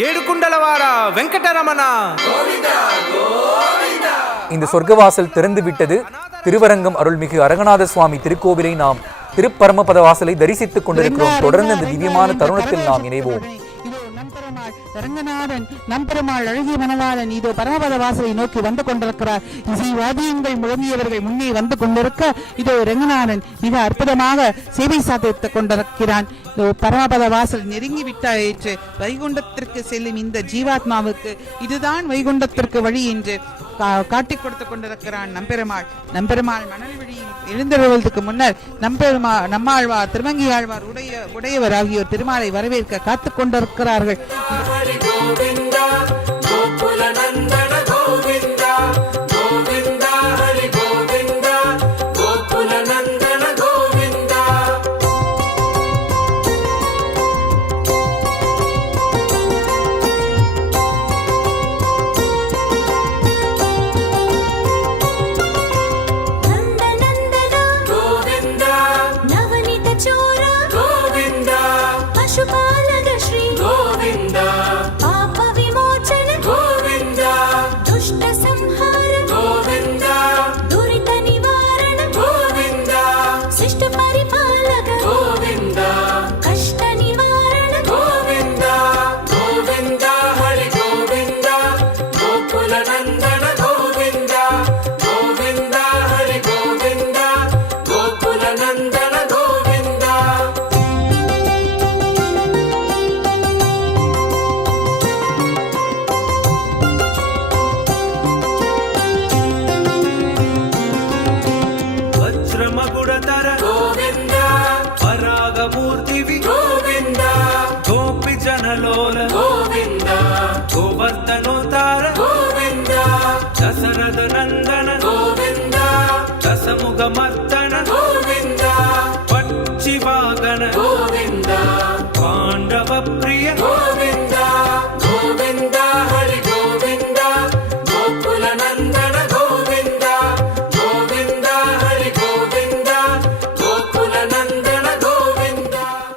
ஏடுகுண்டலவாரா வெங்கடரமண. இந்த சொர்க்கவாசல் திறந்து விட்டது. திருவரங்கம் அருள்மிகு அரங்கநாத சுவாமி திருக்கோவிலை நாம் திருப்பரமபத வாசலை தரிசித்துக் கொண்டிருக்கிறோம். தொடர்ந்து இந்த திவ்யமான தருணத்தில் நாம் இணைவோம். ரங்கநாதன் நம்பெருமாள் அழகிய மணவாளன் இதோ பரமபத வாசலை நோக்கி வந்து கொண்டிருக்கிறார். இசைவாதியங்கள் முழங்கியவர்கள் முன்னே வந்து கொண்டிருக்க இதோ ரங்கநாதன் மிக அற்புதமாக சேவை சாதித்துக் கொண்டிருக்கிறான். பரமபத வாசல் நெருங்கி விட்டாயிற்று. வைகுண்டத்திற்கு செல்லும் இந்த ஜீவாத்மாவுக்கு இதுதான் வைகுண்டத்திற்கு வழி என்று காட்டிக் கொடுத்துக் கொண்டிருக்கிறான் நம்பெருமாள். நம்பெருமாள் மணல் வழியில் எழுந்தருள்வதற்கு முன்னர் நம்மாழ்வார் திருமங்கி ஆழ்வார் உடையவர் ஆகியோர் திருமாலை வரவேற்க காத்துக் கொண்டிருக்கிறார்கள். गोवर्धनोतार गोविंदा दशरथ नंदन